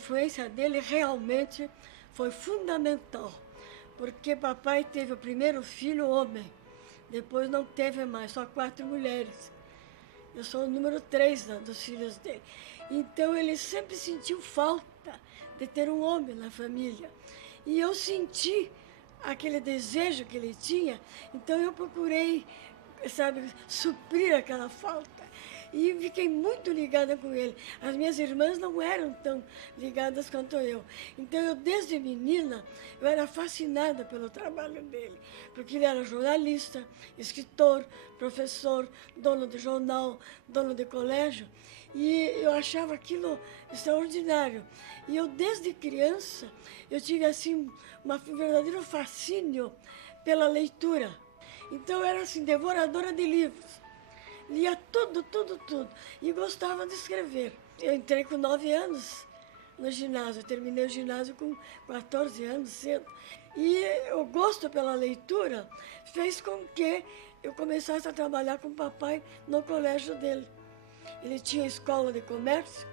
influência dele realmente foi fundamental, porque papai teve o primeiro filho homem, depois não teve mais, só 4 mulheres. Eu sou o número 3 dos filhos dele. Então ele sempre sentiu falta de ter um homem na família. E eu senti aquele desejo que ele tinha, então eu procurei, sabe, suprir aquela falta. E fiquei muito ligada com ele. As minhas irmãs não eram tão ligadas quanto eu. Então eu, desde menina, eu era fascinada pelo trabalho dele. Porque ele era jornalista, escritor, professor, dono de jornal, dono de colégio. E eu achava aquilo extraordinário. E eu, desde criança, eu tive assim um verdadeiro fascínio pela leitura. Então eu era assim, devoradora de livros. Lia tudo, tudo, tudo. E gostava de escrever. Eu entrei com 9 anos no ginásio. Eu terminei o ginásio com 14 anos, cedo. E o gosto pela leitura fez com que eu começasse a trabalhar com o papai no colégio dele. Ele tinha escola de comércio.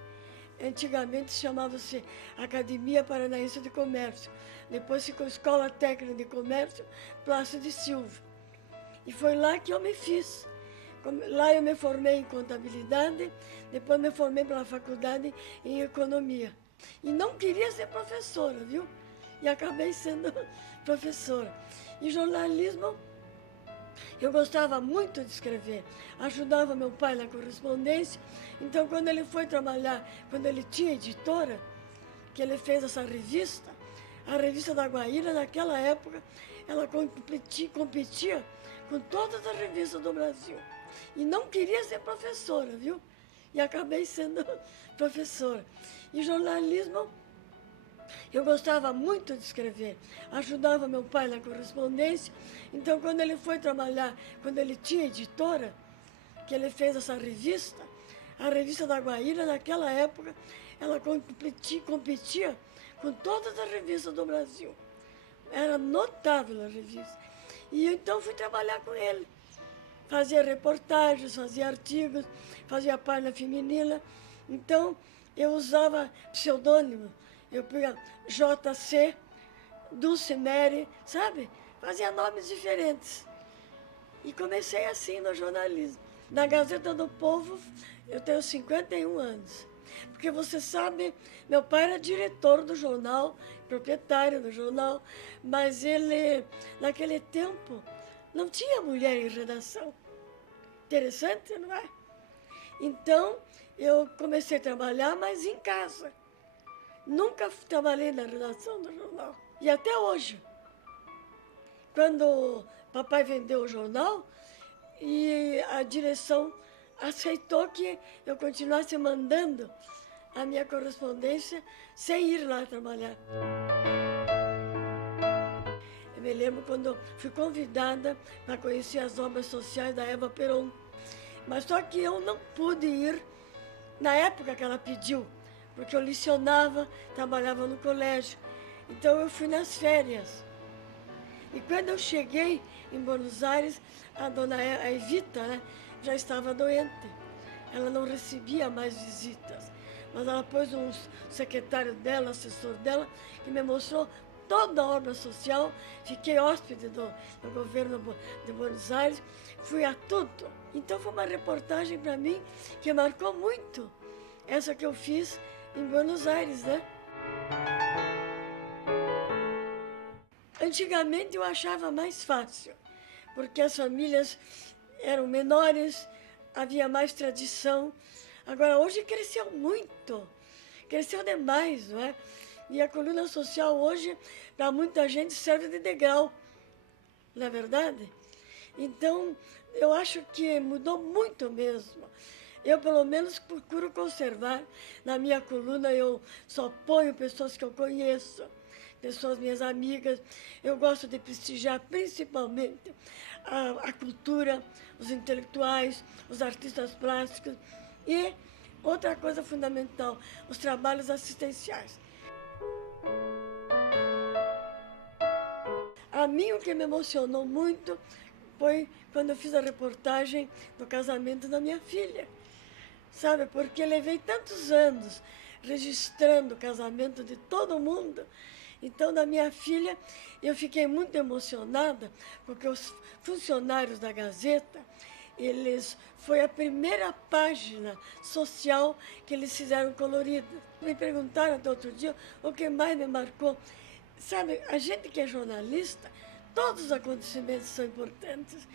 Antigamente chamava-se Academia Paranaense de Comércio. Depois ficou Escola Técnica de Comércio, Plácido de Silva. E foi lá que eu me fiz. Lá eu me formei em contabilidade, depois me formei pela faculdade em economia. E não queria ser professora, viu? E acabei sendo professora. E jornalismo, eu gostava muito de escrever. Ajudava meu pai na correspondência. Então, quando ele foi trabalhar, quando ele tinha editora, que ele fez essa revista, a revista da Guaíra, naquela época, ela competia com todas as revistas do Brasil. E não queria ser professora, viu? E acabei sendo professora. E jornalismo, eu gostava muito de escrever. Ajudava meu pai na correspondência. Então, quando ele foi trabalhar, quando ele tinha editora, que ele fez essa revista, a revista da Guaíra, naquela época, ela competia com todas as revistas do Brasil. Era notável a revista. E então fui trabalhar com ele. Fazia reportagens, fazia artigos, fazia página feminina. Então, eu usava pseudônimo. Eu pedia JC, Dulce Mary, sabe? Fazia nomes diferentes. E comecei assim no jornalismo. Na Gazeta do Povo, eu tenho 51 anos. Porque você sabe, meu pai era diretor do jornal, proprietário do jornal, mas ele, naquele tempo, não tinha mulher em redação. Interessante, não é? Então, eu comecei a trabalhar, mas em casa. Nunca trabalhei na redação do jornal. E até hoje. Quando papai vendeu o jornal, e a direção aceitou que eu continuasse mandando a minha correspondência sem ir lá trabalhar. Eu me lembro quando fui convidada para conhecer as obras sociais da Eva Peron. Mas só que eu não pude ir na época que ela pediu, porque eu licionava, trabalhava no colégio. Então eu fui nas férias. E quando eu cheguei em Buenos Aires, a dona Evita, né, já estava doente. Ela não recebia mais visitas. Mas ela pôs um secretário dela, assessor dela, que me mostrou toda a obra social. Fiquei hóspede do governo de Buenos Aires, fui a tudo. Então foi uma reportagem para mim que marcou muito. Essa que eu fiz em Buenos Aires, né? Antigamente eu achava mais fácil, porque as famílias eram menores, havia mais tradição. Agora, hoje cresceu muito, cresceu demais, não é? E a coluna social hoje, para muita gente, serve de degrau, não é verdade? Então, eu acho que mudou muito mesmo. Eu, pelo menos, procuro conservar. Na minha coluna, eu só ponho pessoas que eu conheço, pessoas minhas amigas. Eu gosto de prestigiar principalmente a cultura, os intelectuais, os artistas plásticos e, outra coisa fundamental, os trabalhos assistenciais. A mim, o que me emocionou muito foi quando eu fiz a reportagem do casamento da minha filha. Sabe, porque levei tantos anos registrando o casamento de todo mundo. Então, da minha filha, eu fiquei muito emocionada, porque os funcionários da Gazeta, foi a primeira página social que eles fizeram colorida. Me perguntaram até outro dia o que mais me marcou. Sabe, a gente que é jornalista, todos os acontecimentos são importantes.